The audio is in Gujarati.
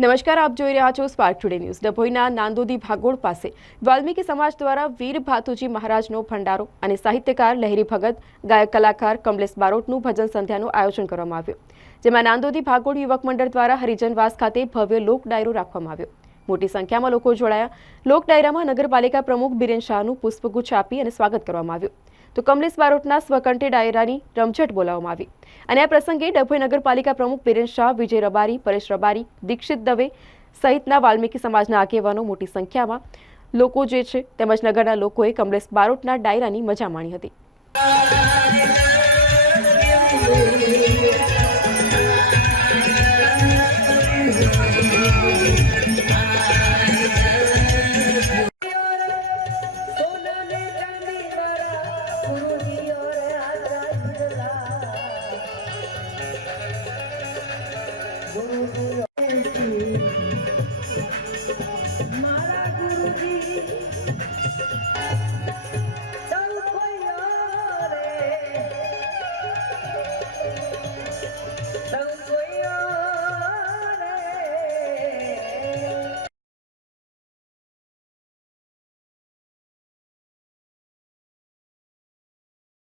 નમસ્કાર, આપ જોઈ રહ્યા છો સ્પાર્ક ટુડે ન્યૂઝ। ડભોઈના નાંદોદી ભાગોળ પાસે વાલ્મીકી સમાજ દ્વારા વીર ભાતુજી મહારાજનો ભંડારો અને સાહિત્યકાર લહેરી ભગત, ગાયક કલાકાર કમલેશ બારોટનું ભજન સંધ્યાનું આયોજન કરવામાં આવ્યું, જેમાં નાંદોદી ભાગોળ યુવક મંડળ દ્વારા હરિજનવાસ ખાતે ભવ્ય લોક ડાયરો રાખવામાં આવ્યો। મોટી સંખ્યામાં લોકો જોડાયા। લોક ડાયરામાં નગરપાલિકા પ્રમુખ બિરેન શાહનું પુષ્પગુચ્છ આપી અને સ્વાગત કરવામાં આવ્યું, તો કમલેશ બારોટના સ્વકંઠે ડાયરાની રમઝટ બોલાવવામાં આવી અને આ પ્રસંગે ડભોઈ નગરપાલિકા પ્રમુખ બિરેન શાહ, વિજય રબારી, પરેશ રબારી, દીક્ષિત દવે સહિતના વાલ્મીકી સમાજના આગેવાનો મોટી સંખ્યામાં લોકો જે છે તેમજ નગરના લોકોએ કમલેશ બારોટના ડાયરાની મજા માણી હતી।